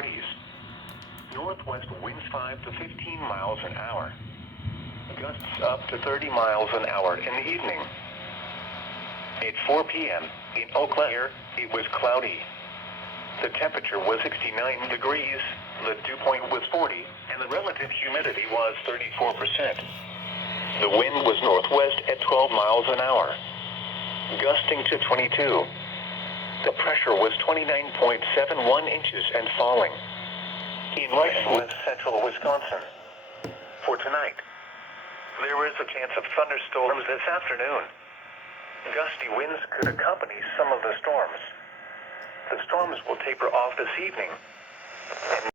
40s. Northwest winds 5 to 15 miles an hour. Gusts up to 30 miles an hour in the evening. At 4 p.m. in Oakland, it was cloudy. The temperature was 69 degrees, the dew point was 40, and the relative humidity was 34%. The wind was northwest at 12 miles an hour, gusting to 22. The pressure was 29.71 inches and falling. In west central Wisconsin. For tonight, there is a chance of thunderstorms this afternoon. Gusty winds could accompany some of the storms. The storms will taper off this evening.